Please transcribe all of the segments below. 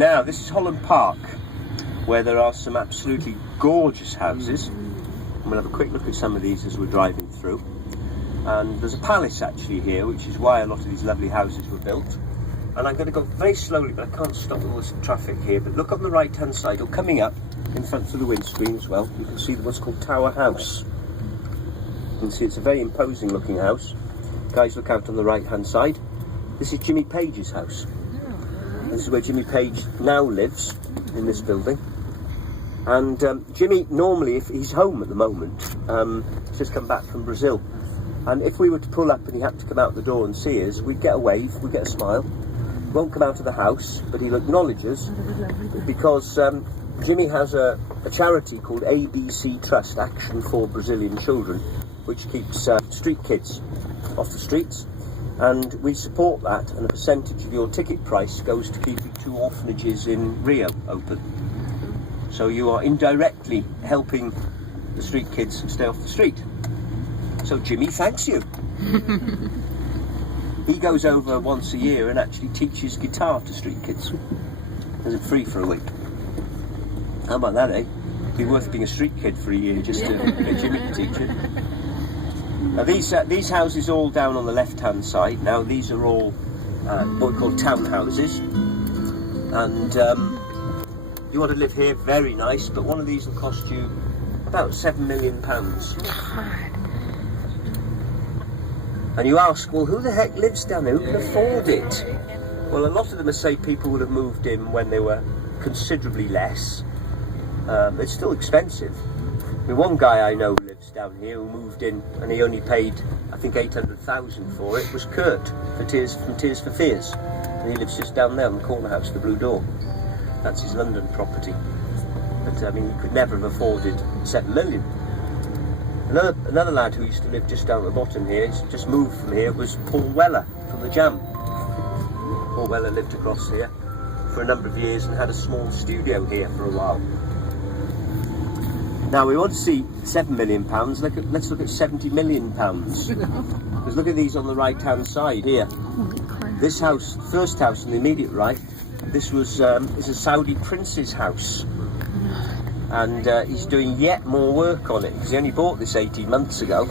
Now, this is Holland Park, where there are some absolutely gorgeous houses. I'm going to have a quick look at some of these as we're driving through. And there's a palace actually here, which is why a lot of these lovely houses were built. And I'm going to go very slowly, but I can't stop with all this traffic here. But look on the right-hand side, or coming up in front of the windscreen as well, you can see what's called Tower House. You can see it's a very imposing looking house. Guys, look out on the right-hand side. This is Jimmy Page's house. This is where Jimmy Page now lives, in this building. And Jimmy, normally, if he's home at the moment, he's just come back from Brazil. And if we were to pull up and he happened to come out the door and see us, we'd get a wave, we'd get a smile. He won't come out of the house, but he'll acknowledge us, because Jimmy has a charity called ABC Trust, Action for Brazilian Children, which keeps street kids off the streets. And we support that, and a percentage of your ticket price goes to keeping 2 orphanages in Rio open. So you are indirectly helping the street kids stay off the street. So Jimmy thanks you. He goes over once a year and actually teaches guitar to street kids. Is it free for a week? How about that, eh? It'd be worth being a street kid for a year just to get Jimmy to teach it. Now these houses all down on the left-hand side. Now these are all what we call townhouses, and you want to live here, very nice. But one of these will cost you about £7 million. And you ask, well, who the heck lives down there? Who can afford it? Well, a lot of them say people would have moved in when they were considerably less. It's still expensive. I mean, one guy I know lives down here who moved in and he only paid, I think, 800,000 for it. Was Kurt from Tears for Fears. And he lives just down there in the corner house, the Blue Door. That's his London property. But I mean, he could never have afforded 7 million. Another lad who used to live just down at the bottom here, he's just moved from here, was Paul Weller from the Jam. Paul Weller lived across here for a number of years and had a small studio here for a while. Now we want to see £7 million. Let's look at £70 million. Because look at these on the right-hand side here. This house, first house on the immediate right, this is a Saudi prince's house. And he's doing yet more work on it, because he only bought this 18 months ago.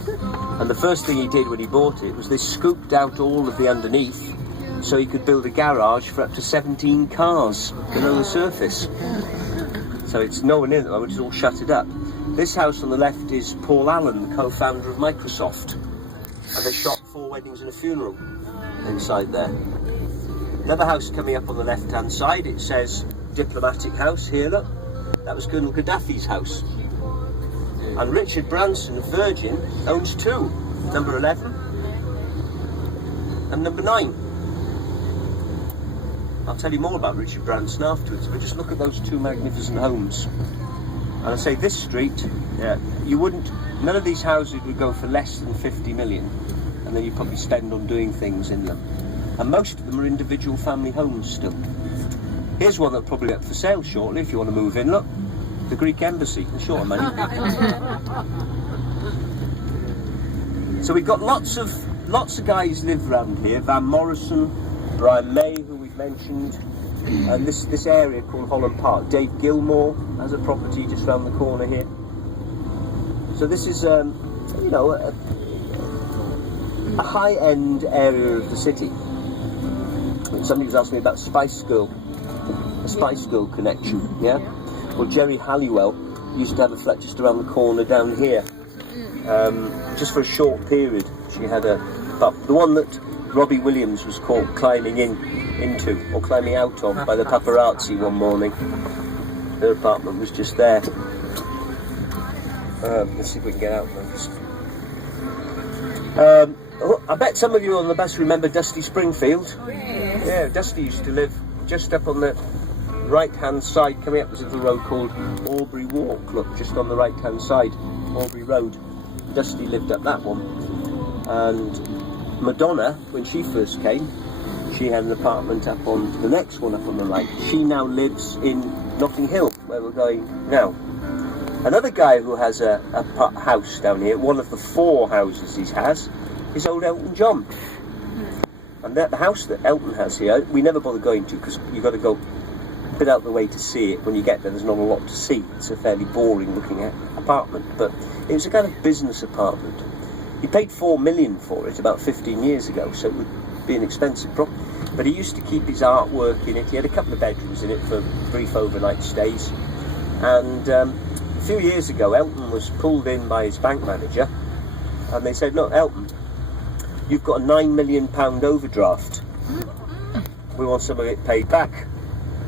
And the first thing he did when he bought it was they scooped out all of the underneath so he could build a garage for up to 17 cars below the surface. So it's no one in at the moment, it's all shuttered up. This house on the left is Paul Allen, the co-founder of Microsoft. And they shot 4 weddings and a funeral inside there. Another house coming up on the left-hand side, it says Diplomatic House here, look. That was Colonel Gaddafi's house. And Richard Branson of Virgin owns 2, number 11 and number 9. I'll tell you more about Richard Branson afterwards, but just look at those 2 magnificent homes. And I say this street, none of these houses would go for less than 50 million, and then you probably spend on doing things in them. And most of them are individual family homes still. Here's one that'll probably be up for sale shortly if you want to move in, look. The Greek Embassy, they're short of money. So we've got lots of guys live around here. Van Morrison, Brian May, who we've mentioned, and this area called Holland Park. Dave Gilmore has a property just around the corner here. So this is, a high-end area of the city. Somebody was asking me about Spice Girl. Spice Girl connection, yeah? Well, Jerry Halliwell used to have a flat just around the corner down here. Just for a short period, she had a pub. The one that Robbie Williams was caught climbing into, or climbing out of, by the paparazzi one morning. Her apartment was just there. Let's see if we can get out first. I bet some of you on the bus remember Dusty Springfield. Yeah, Dusty used to live just up on the right-hand side, coming up this little road called Aubrey Walk. Look, just on the right-hand side, Aubrey Road. Dusty lived up that one. And Madonna, when she first came, she had an apartment up on the next one up on the right. She now lives in Notting Hill, where we're going now. Another guy who has a house down here, one of the 4 houses he has, is old Elton John. And the house that Elton has here, we never bother going to because you've got to go bit out of the way to see it. When you get there, there's not a lot to see. It's a fairly boring looking apartment, but it was a kind of business apartment. He paid $4 million for it about 15 years ago, so it would be an expensive property. But he used to keep his artwork in it. He had a couple of bedrooms in it for brief overnight stays. And a few years ago, Elton was pulled in by his bank manager, and they said, "Look, Elton, you've got a £9 million overdraft. We want some of it paid back."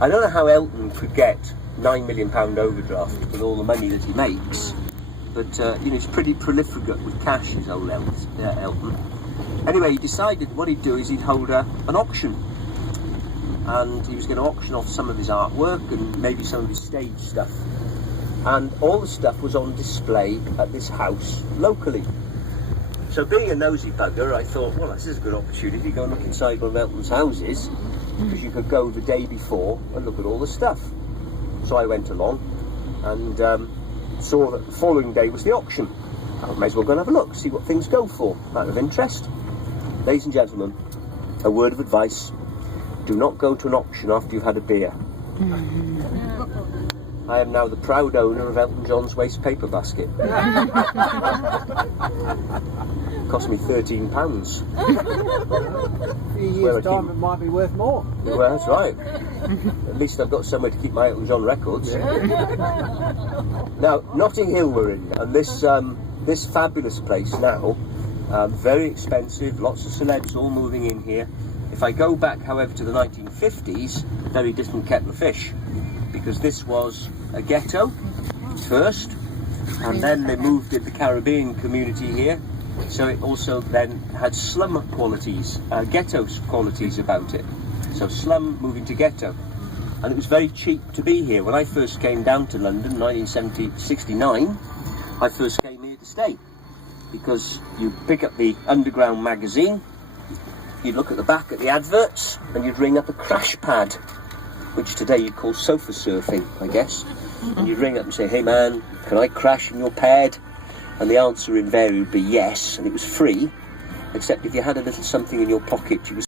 I don't know how Elton could get £9 million overdraft with all the money that he makes, but he's pretty prolific with cash, his old Elton. Anyway, he decided what he'd do is he'd hold an auction, and he was going to auction off some of his artwork and maybe some of his stage stuff, and all the stuff was on display at this house locally. So being a nosy bugger, I thought, well, this is a good opportunity to go and look inside one of Elton's houses, because you could go the day before and look at all the stuff. So I went along and saw that the following day was the auction. I may as well go and have a look, see what things go for, out of interest. Ladies and gentlemen, a word of advice: do not go to an auction after you've had a beer. I am now the proud owner of Elton John's waste paper basket. Cost me £13. A few years' time it might be worth more. Well, that's right. At least I've got somewhere to keep my Elton John records. Now, Notting Hill we're in, and this fabulous place now, very expensive, lots of celebs all moving in here. If I go back, however, to the 1950s, very different kettle of fish, because this was a ghetto first, and then they moved in the Caribbean community here. So it also then had slum qualities, ghetto qualities about it. So slum moving to ghetto. And it was very cheap to be here. When I first came down to London in 1969, I first came here to stay. Because you pick up the Underground magazine, you'd look at the back at the adverts, and you'd ring up a crash pad, which today you'd call sofa surfing, I guess. And you'd ring up and say, "Hey man, can I crash in your pad?" And the answer invariably would be yes, and it was free, except if you had a little something in your pocket, you was